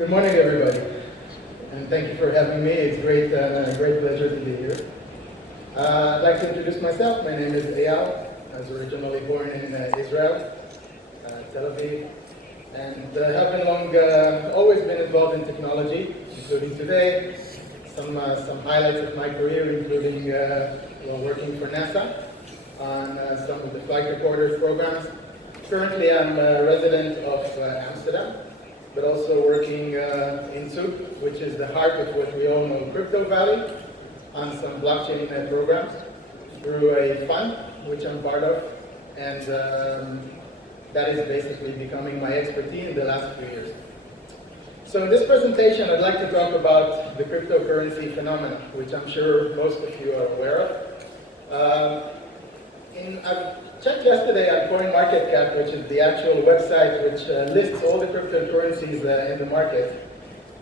Good morning, everybody, and thank you for having me. It's great pleasure to be here. I'd like to introduce myself. My name is Eyal. I was originally born in Israel, Tel Aviv, and have always been involved in technology, including today. Some highlights of my career, including working for NASA on some of the flight recorders programs. Currently, I'm a resident of Amsterdam, but also working in Seoul, which is the heart of what we all know, Crypto Valley, on some blockchain programs through a fund, which I'm part of, and that is basically becoming my expertise in the last few years. So in this presentation, I'd like to talk about the cryptocurrency phenomenon, which I'm sure most of you are aware of. I checked yesterday on CoinMarketCap, which is the actual website which lists all the cryptocurrencies in the market.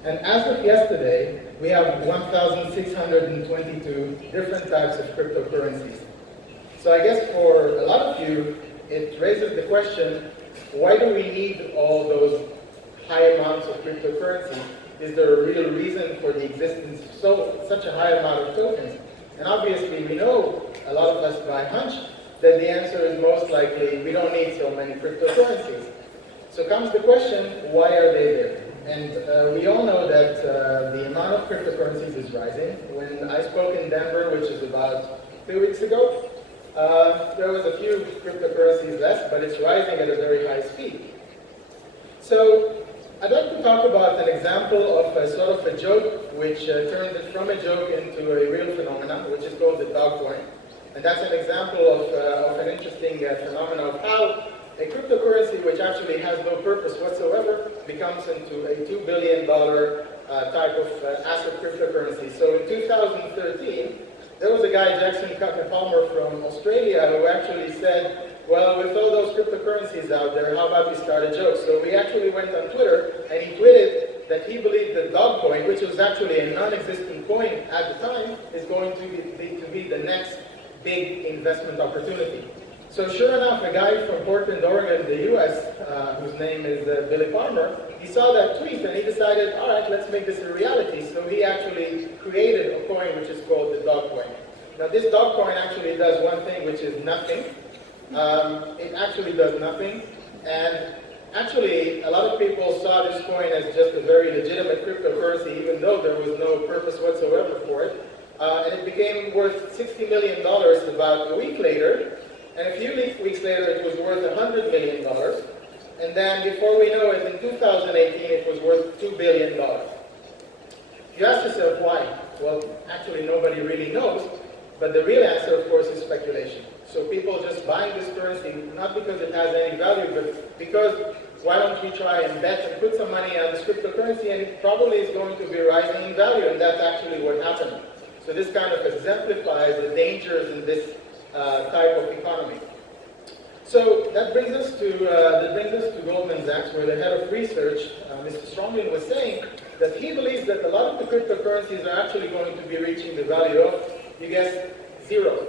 And as of yesterday, we have 1,622 different types of cryptocurrencies. So I guess for a lot of you, it raises the question, why do we need all those high amounts of cryptocurrencies? Is there a real reason for the existence of such a high amount of tokens? And obviously, we know, a lot of us by hunch, that the answer is most likely we don't need so many cryptocurrencies. So comes the question, why are they there? And we all know that the amount of cryptocurrencies is rising. When I spoke in Denver, which is about 2 weeks ago, there was a few cryptocurrencies less, but it's rising at a very high speed. So I'd like to talk about an example of a sort of a joke, which turned it from a joke into a real phenomenon, which is called the dog coin. And that's an example of an interesting phenomenon of how a cryptocurrency, which actually has no purpose whatsoever, becomes into a $2 billion type of asset cryptocurrency. So in 2013, there was a guy, Jackson Palmer from Australia, who actually said, well, with all those cryptocurrencies out there, how about we start a joke? So we actually went on Twitter, and he tweeted that he believed that Dogecoin, which was actually a non-existent coin at the time, is going to be the next big investment opportunity. So sure enough, a guy from Portland, Oregon, the US, whose name is Billy Palmer, he saw that tweet and he decided, all right, let's make this a reality. So he actually created a coin which is called the Dogecoin. Now this Dogecoin actually does one thing, which is nothing. It actually does nothing. And actually, a lot of people saw this coin as just a very legitimate cryptocurrency, even though there was no purpose whatsoever for it. And it became worth $60 million about a week later. And a few weeks later, it was worth $100 million. And then before we know it, in 2018, it was worth $2 billion. You ask yourself why? Well, actually, nobody really knows. But the real answer, of course, is speculation. So people just buying this currency, not because it has any value, but because why don't we try and bet and put some money on this cryptocurrency, and it probably is going to be rising in value, and that's actually what happened. So this kind of exemplifies the dangers in this type of economy. So that brings us to Goldman Sachs, where the head of research, Mr. Strongman, was saying that he believes that a lot of the cryptocurrencies are actually going to be reaching the value of, you guess, zero.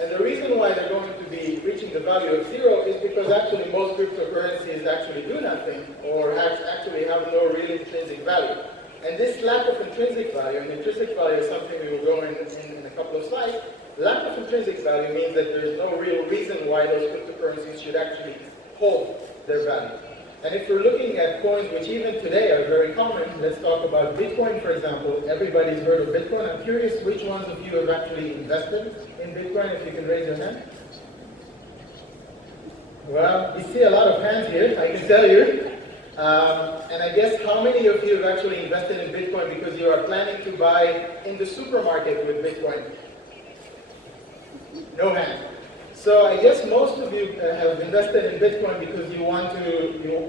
And the reason why they're going to be reaching the value of zero is because actually most cryptocurrencies actually do nothing or actually have no real intrinsic value. And this lack of intrinsic value, and intrinsic value is something we will go in a couple of slides, lack of intrinsic value means that there is no real reason why those cryptocurrencies should actually hold their value. And if we're looking at coins which even today are very common, let's talk about Bitcoin, for example. Everybody's heard of Bitcoin. I'm curious which ones of you have actually invested in Bitcoin, if you can raise your hand. Well, you see a lot of hands here, I can tell you. And I guess how many of you have actually invested in Bitcoin because you are planning to buy in the supermarket with Bitcoin? No hands. So I guess most of you have invested in Bitcoin because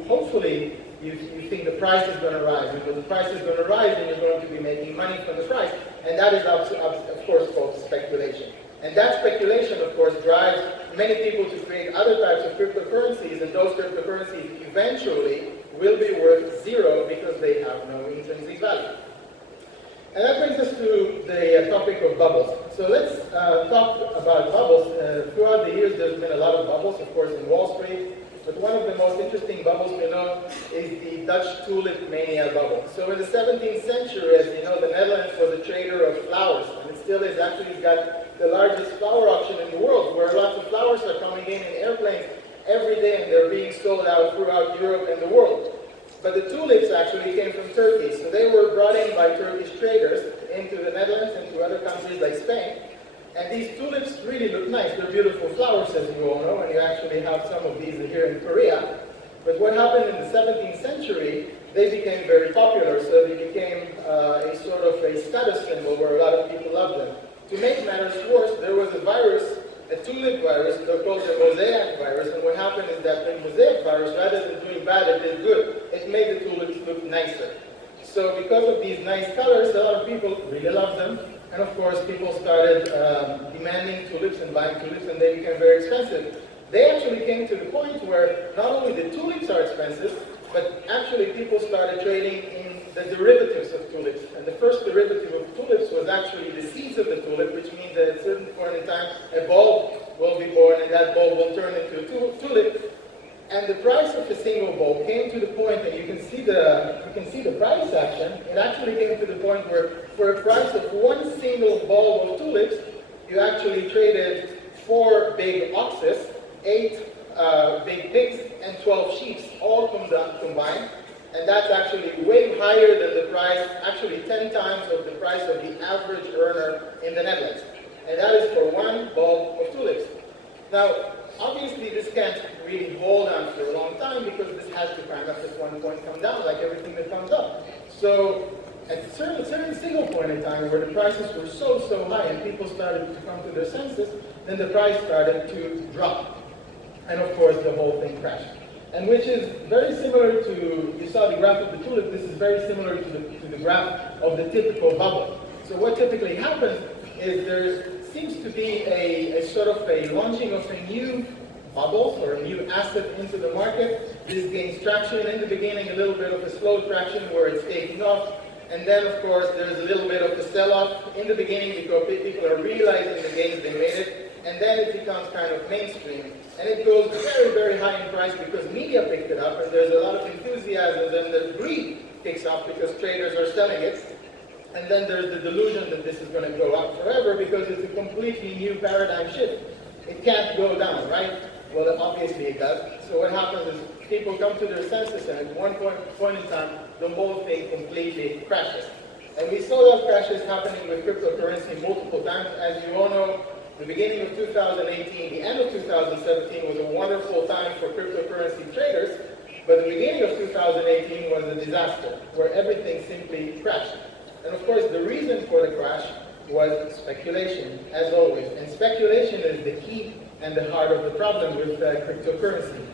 hopefully you think the price is going to rise. And when the price is going to rise, then you're going to be making money from the price. And that is, of course, called speculation. And that speculation, of course, drives many people to create other types of cryptocurrencies, and those cryptocurrencies eventually will be worth zero because they have no intrinsic value. And that brings us to the topic of bubbles. So let's talk about bubbles. Throughout the years, there's been a lot of bubbles, of course, in Wall Street, but one of the most interesting bubbles we know is the Dutch tulip mania bubble. So in the 17th century, as you know, the Netherlands was a trader of flowers, and it still is. Actually, it's got the largest flower auction in the world, where lots of flowers are coming in airplanes every day, and they're being sold out throughout Europe and the world. But the tulips actually came from Turkey, so they were brought in by Turkish traders into the Netherlands and to other countries like Spain. And these tulips really look nice. They're beautiful flowers, as you all know, and you actually have some of these here in Korea. But what happened in the 17th century, they became very popular, so they became a sort of a status symbol where a lot of people loved them. To make matters worse, there was a virus, a tulip virus, called the mosaic virus, and what happened is that the mosaic virus, rather than doing bad, it did good. It made the tulips look nicer. So because of these nice colors, a lot of people really loved them. And of course, people started demanding tulips and buying tulips, and they became very expensive. They actually came to the point where not only the tulips are expensive, but actually people started trading in the derivatives of tulips. And the first derivative of tulips was actually the seeds of the tulip, which means that at a certain point in time, a bulb will be born, and that bulb will turn into a tulip. And the price of a single bulb came to the point, and you can see the price action. It actually came to the point where, for a price of one single bulb of tulips, you actually traded 4 big oxes, 8 big pigs, and 12 sheep, all combined. And that's actually way higher than the price, actually 10 times of the price of the average earner in the Netherlands. And that is for one bulb of tulips. Now, obviously, this can't really hold on for a long time because this has to kind of at one point come down, like everything that comes up. So, at a certain single point in time where the prices were so high and people started to come to their senses, then the price started to drop. And of course, the whole thing crashed. And which is very similar to, you saw the graph of the tulip, this is very similar to the graph of the typical bubble. So what typically happens is there seems to be a sort of a launching of a new bubble or a new asset into the market. This gains traction in the beginning, a little bit of a slow traction where it's taking off. And then, of course, there's a little bit of a sell-off in the beginning because people are realizing the gains they made it. And then it becomes kind of mainstream. And it goes very high in price because media picked it up, and there's a lot of enthusiasm, and then the greed picks up because traders are selling it. And then there's the delusion that this is going to go up forever because it's a completely new paradigm shift. It can't go down, right? Well, obviously it does. So what happens is people come to their senses, and at one point in time, the whole thing completely crashes. And we saw those crashes happening with cryptocurrency multiple times. As you all know, the beginning of 2018, the end of 2017 was a wonderful time for cryptocurrency traders, but the beginning of 2018 was a disaster, where everything simply crashed. And of course, the reason for the crash was speculation, as always. And speculation is the key and the heart of the problem with cryptocurrency.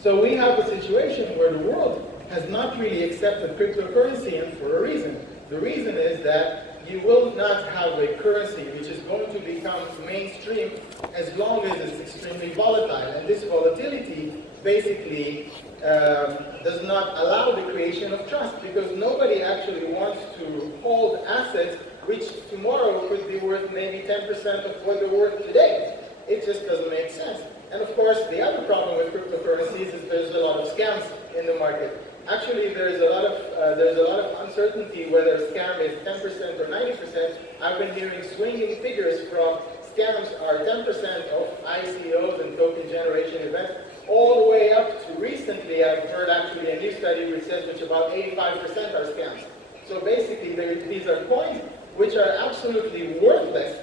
So we have a situation where the world has not really accepted cryptocurrency, and for a reason. The reason is that you will not have a currency which is going to become mainstream as long as it's extremely volatile. And this volatility basically does not allow the creation of trust, because nobody actually wants to hold assets which tomorrow could be worth maybe 10% of what they're worth today. It just doesn't make sense. And of course, the other problem with cryptocurrencies is there's a lot of scams in the market. Actually, there's a lot of uncertainty whether a scam is 10% or 90%. I've been hearing swinging figures from scams are 10% of ICOs and token generation events, all the way up to recently, I've heard actually a new study which says about 85% are scams. So basically, these are coins which are absolutely worthless.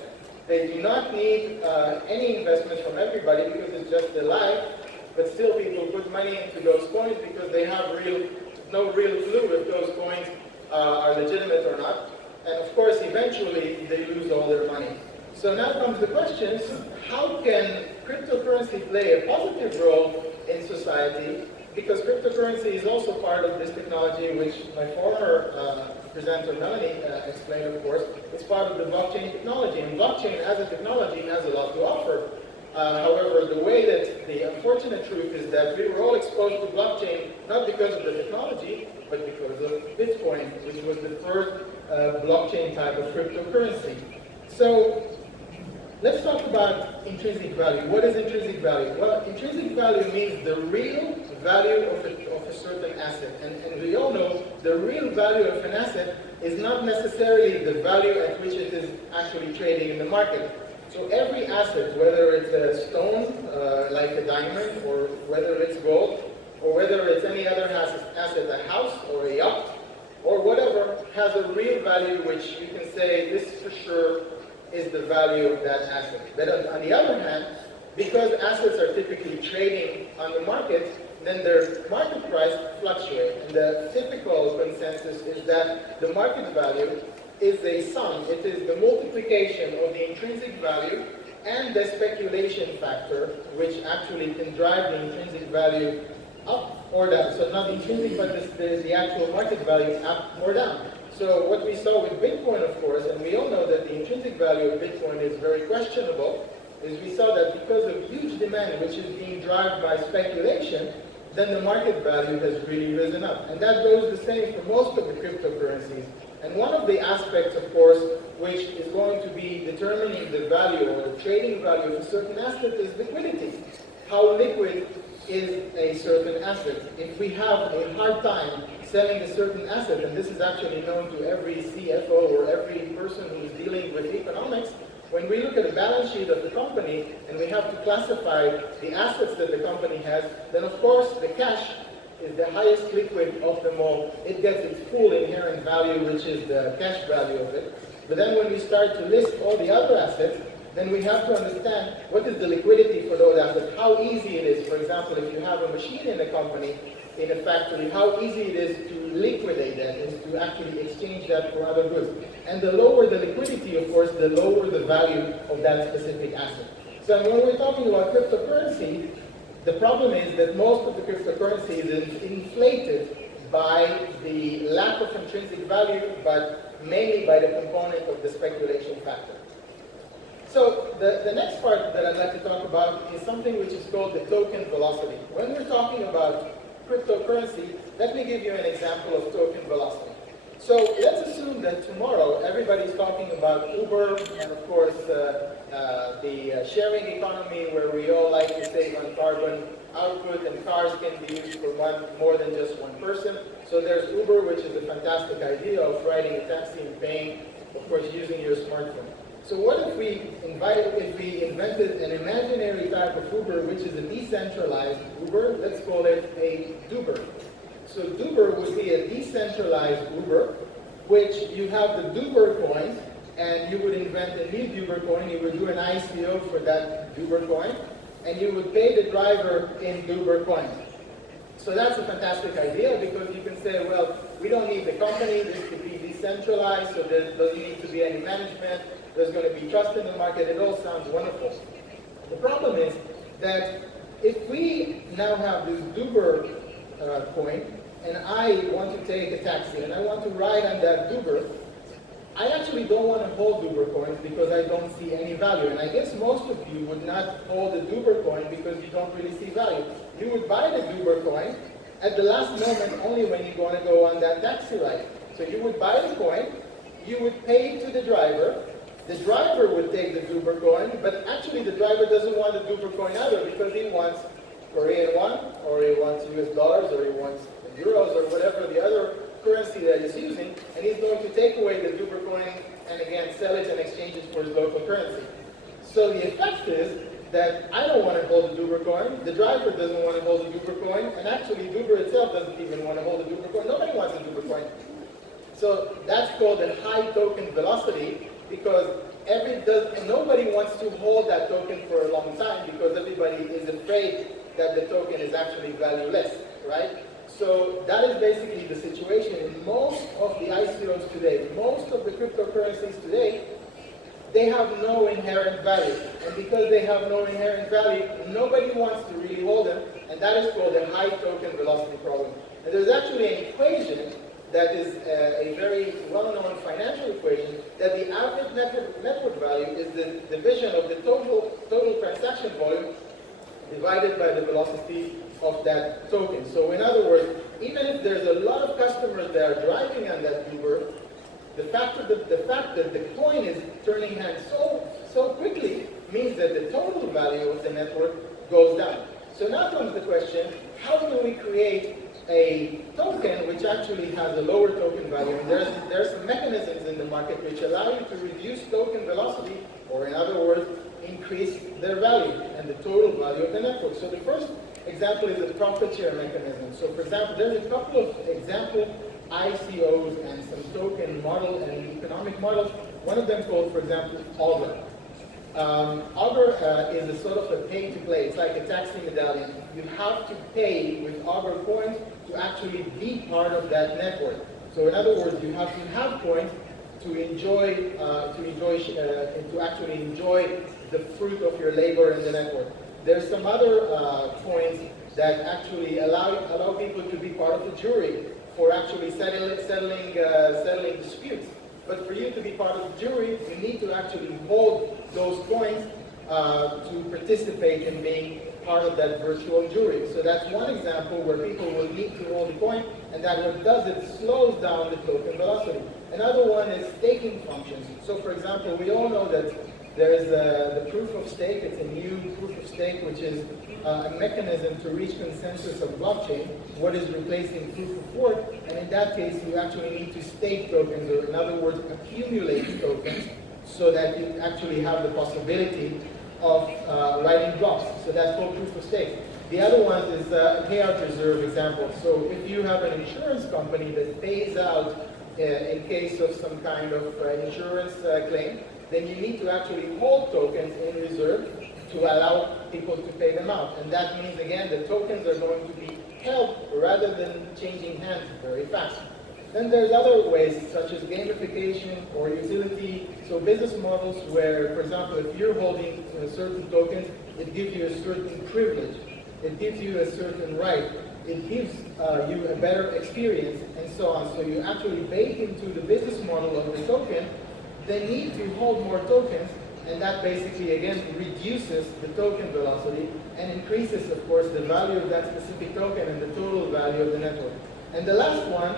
They do not need any investment from everybody because it's just a lie. But still people put money into those coins because they have no real clue if those coins are legitimate or not. And of course, eventually, they lose all their money. So now comes the question, how can cryptocurrency play a positive role in society? Because cryptocurrency is also part of this technology, which my former presenter, Melanie, explained, of course. It's part of the blockchain technology. And blockchain as a technology has a lot to offer. However, the unfortunate truth is that we were all exposed to blockchain not because of the technology, but because of Bitcoin, which was the first blockchain type of cryptocurrency. So let's talk about intrinsic value. What is intrinsic value? Well, intrinsic value means the real value of a certain asset. And we all know the real value of an asset is not necessarily the value at which it is actually trading in the market. So every asset, whether it's a stone, like a diamond, or whether it's gold, or whether it's any other asset, a house or a yacht, or whatever, has a real value which you can say this for sure is the value of that asset. But on the other hand, because assets are typically trading on the market, then their market price fluctuates. And the typical consensus is that the market value is a sum. It is the multiplication of the intrinsic value and the speculation factor, which actually can drive the intrinsic value up or down. So not the intrinsic, but the actual market value up or down. So what we saw with Bitcoin, of course, and we all know that the intrinsic value of Bitcoin is very questionable, is we saw that because of huge demand, which is being driven by speculation, then the market value has really risen up. And that goes the same for most of the cryptocurrencies. And one of the aspects, of course, which is going to be determining the value or the trading value of a certain asset is liquidity. How liquid is a certain asset? If we have a hard time selling a certain asset, and this is actually known to every CFO or every person who is dealing with economics, when we look at the balance sheet of the company and we have to classify the assets that the company has, then of course the cash is the highest liquid of them all. It gets its full inherent value, which is the cash value of it. But then when we start to list all the other assets, then we have to understand what is the liquidity for those assets, how easy it is. For example, if you have a machine in a company, in a factory, how easy it is to liquidate that, is to actually exchange that for other goods. And the lower the liquidity, of course, the lower the value of that specific asset. So when we're talking about cryptocurrency, the problem is that most of the cryptocurrency is inflated by the lack of intrinsic value, but mainly by the component of the speculation factor. So the next part that I'd like to talk about is something which is called the token velocity. When we're talking about cryptocurrency, let me give you an example of token velocity. So let's assume that tomorrow everybody's talking about Uber and of course the sharing economy where we all like to save on carbon output and cars can be used for more than just one person. So there's Uber, which is a fantastic idea of riding a taxi and paying, of course, using your smartphone. So what if we invented an imaginary type of Uber, which is a decentralized Uber? Let's call it a Duber. So Duber would be a decentralized Uber, which you have the Duber coins, and you would invent a new Duber coin. You would do an ICO for that Duber coin, and you would pay the driver in Duber coins. So that's a fantastic idea because you can say, well, we don't need the company. This could be decentralized, so there doesn't need to be any management. There's going to be trust in the market. It all sounds wonderful. The problem is that if we now have this Duber coin, and I want to take a taxi, and I want to ride on that Duber, I actually don't want to hold Duber coins because I don't see any value. And I guess most of you would not hold a Duber coin because you don't really see value. You would buy the Duber coin at the last moment only when you want to go on that taxi ride. So you would buy the coin, you would pay to the driver would take the Duber coin, but actually the driver doesn't want the Duber coin either because he wants Korean won, or he wants US dollars, or he wants euros, or whatever the other currency that he's using, and he's going to take away the Duber coin and again sell it and exchange it for his local currency. So the effect is that I don't want to hold the Duber coin, the driver doesn't want to hold the Duber coin, and actually Duber itself doesn't even want to hold the Duber coin. Nobody wants a Duber coin. So that's called a high token velocity because nobody wants to hold that token for a long time because everybody is afraid that the token is actually valueless, right? So that is basically the situation in most of the ICOs today. Most of the cryptocurrencies today, they have no inherent value. And because they have no inherent value, nobody wants to really hold them, and that is called a high token velocity problem. And there's actually an equation that is a very well-known financial equation that the average network value is the division of the total transaction volume divided by the velocity of that token. So in other words, even if there's a lot of customers that are driving on that Uber, the fact that the coin is turning hands so quickly means that the total value of the network goes down. So now comes the question, how do we create a token which actually has a lower token value? And there's some mechanisms in the market which allow you to reduce token velocity, or in other words, increase their value and the total value of the network. So the first example is a profit share mechanism. So for example, there's a couple of example ICOs and some token model and economic models. One of them called, for example, Augur. Augur is a sort of a pay-to-play. It's like a taxi medallion. You have to pay with Augur coins to actually be part of that network. So in other words, you have to have coins to actually enjoy the fruit of your labor in the network. There's some other coins that actually allow people to be part of the jury for actually settling disputes. But for you to be part of the jury, you need to actually hold those coins to participate in being part of that virtual jury. So that's one example where people will need to hold the coin, and that what does it slows down the token velocity. Another one is staking functions. So for example, we all know that there is the proof of stake. It's a new proof of stake, which is a mechanism to reach consensus of blockchain, what is replacing proof of work, and in that case you actually need to stake tokens, or in other words, accumulate tokens, so that you actually have the possibility of writing blocks. So that's called proof of stake. The other one is a payout reserve example. So if you have an insurance company that pays out in case of some kind of insurance claim, then you need to actually hold tokens in reserve to allow people to pay them out. And that means, again, the tokens are going to be held rather than changing hands very fast. Then there's other ways, such as gamification or utility. So business models where, for example, if you're holding certain tokens, it gives you a certain privilege. It gives you a certain right. It gives you a better experience, and so on. So you actually bake into the business model of the token the need to hold more tokens, and that basically, again, reduces the token velocity and increases, of course, the value of that specific token and the total value of the network. And the last one,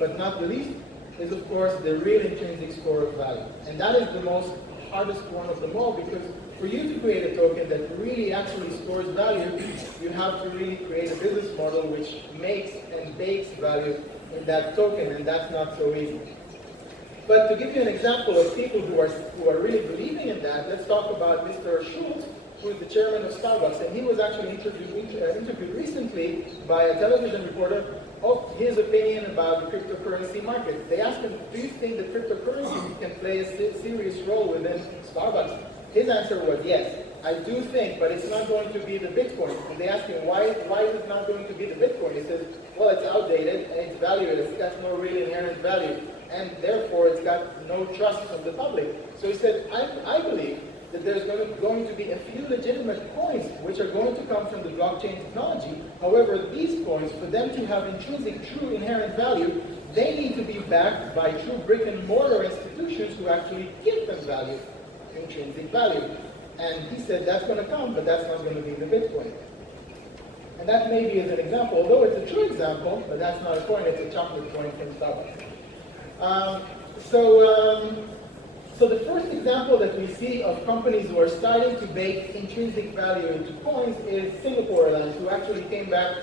but not the least, is, of course, the real intrinsic store of value. And that is the most hardest one of them all, because for you to create a token that really actually stores value, you have to really create a business model which makes and bakes value in that token, and that's not so easy. But to give you an example of people who are really believing in that, let's talk about Mr. Schultz, who is the chairman of Starbucks, and he was actually interviewed recently by a television reporter of his opinion about the cryptocurrency market. They asked him, do you think that cryptocurrency can play a serious role within Starbucks? His answer was yes, I do think, but it's not going to be the Bitcoin. And they asked him, why is it not going to be the Bitcoin? He says, well, it's outdated and it's valueless. It's got no real inherent value, and therefore it's got no trust from the public. So he said, I believe that there's going to be a few legitimate coins which are going to come from the blockchain technology. However, these coins, for them to have intrinsic, true inherent value, they need to be backed by true brick and mortar institutions who actually give them value, intrinsic value. And he said that's going to come, but that's not going to be the Bitcoin. And that maybe is an example, although it's a true example, but that's not a coin, it's a chocolate coin from Starbucks. So the first example that we see of companies who are starting to bake intrinsic value into coins is Singapore Airlines, who actually came back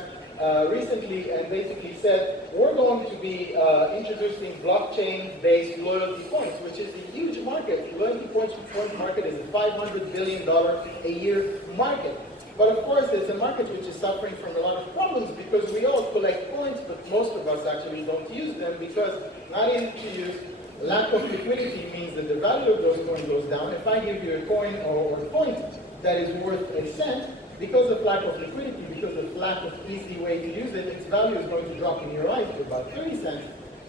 recently and basically said, we're going to be introducing blockchain-based loyalty points, which is a huge market. Loyalty points market is a $500 billion a year market. But of course, it's a market which is suffering from a lot of problems because we all collect coins, but most of us actually don't use them because not easy to use. Lack of liquidity means that the value of those coins goes down. If I give you a coin or a point that is worth a cent, because of lack of liquidity, because of lack of easy way to use it, its value is going to drop in your eyes to about 30 cents.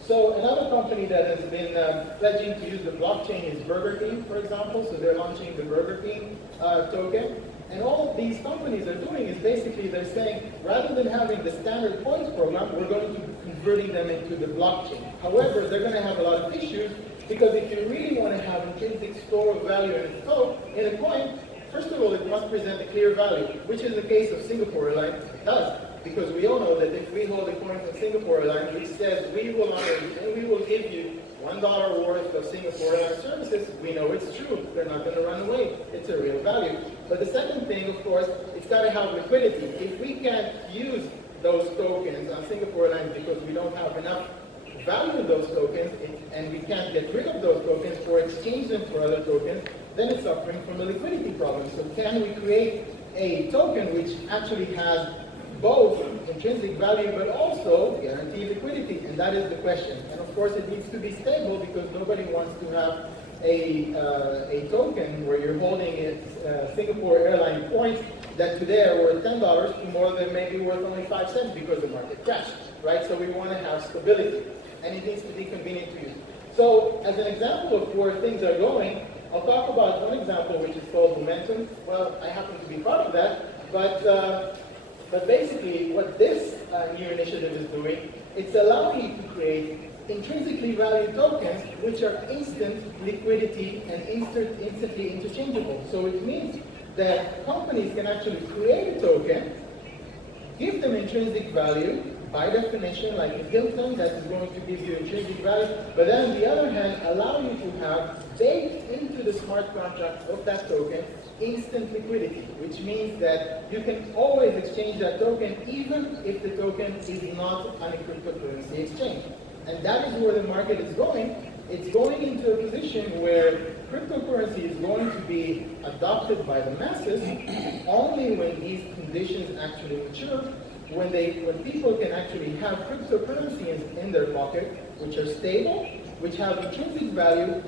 So another company that has been pledging to use the blockchain is Burger King, for example. So they're launching the Burger King token. And all these companies are doing is basically they're saying, rather than having the standard points program, we're going to be converting them into the blockchain. However, they're going to have a lot of issues because if you really want to have intrinsic store of value in a coin, first of all, it must present a clear value, which is the case of Singapore Airlines does. Because we all know that if we hold a coin from Singapore Airlines which says we will honor you and we will give you $1 worth of Singapore Airlines services, we know it's true. They're not going to run away. It's a real value. But the second thing, of course, it's got to have liquidity. If we can't use those tokens on Singapore Airlines because we don't have enough value in those tokens, and we can't get rid of those tokens or exchange them for other tokens, then it's suffering from a liquidity problem. So can we create a token which actually has both intrinsic value but also guaranteed liquidity? And that is the question. And of course it needs to be stable, because nobody wants to have a token where you're holding Singapore airline points that today are worth $10 tomorrow they may be worth only 5 cents because the market crashed, right? So we want to have stability, and it needs to be convenient to use. So as an example of where things are going, I'll talk about one example which is called Momentum. Well, I happen to be part of that, but basically what this new initiative is doing, it's allowing you to create intrinsically valued tokens which are instant liquidity and instantly interchangeable. So it means that companies can actually create a token, give them intrinsic value, by definition, like a Hilton, that is going to give you intrinsic value, but then on the other hand, allow you to have baked into the smart contract of that token instant liquidity, which means that you can always exchange that token even if the token is not on a cryptocurrency exchange. And that is where the market is going. It's going into a position where cryptocurrency is going to be adopted by the masses only when these conditions actually mature, when people can actually have cryptocurrencies in their pocket, which are stable, which have intrinsic value,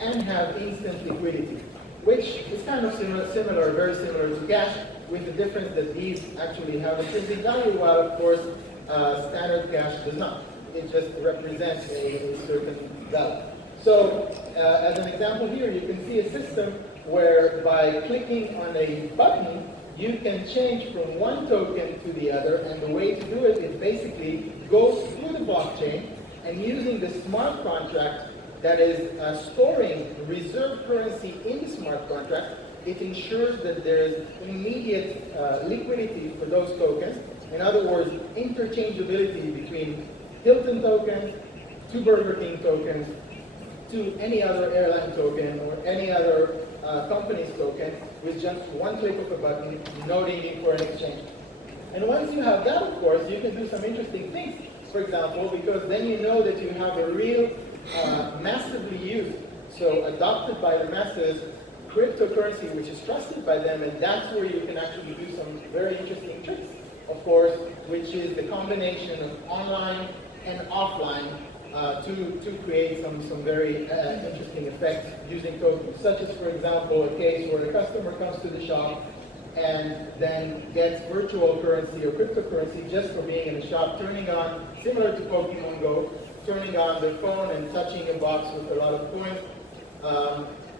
and have instant liquidity, which is kind of similar, very similar to cash, with the difference that these actually have intrinsic value, while of course standard cash does not. It just represents a certain value. So as an example here, you can see a system where by clicking on a button, you can change from one token to the other, and the way to do it is basically go through the blockchain and using the smart contract that is storing reserve currency in the smart contract, it ensures that there is immediate liquidity for those tokens. In other words, interchangeability between Hilton tokens to Burger King tokens to any other airline token or any other company's token with just one click of a button, no needing for an exchange. And once you have that, of course, you can do some interesting things. For example, because then you know that you have a real massively used, so adopted by the masses, cryptocurrency which is trusted by them, and that's where you can actually do some very interesting tricks, of course, which is the combination of online and offline to create some very interesting effects using tokens, such as, for example, a case where the customer comes to the shop and then gets virtual currency or cryptocurrency just for being in the shop, turning on, similar to Pokemon Go, turning on their phone and touching a box with a lot of coins.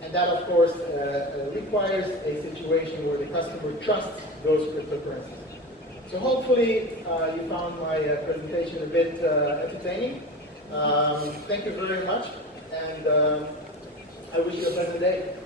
And that, of course, requires a situation where the customer trusts those cryptocurrencies. So hopefully you found my presentation a bit entertaining. Thank you very much, and I wish you a pleasant day.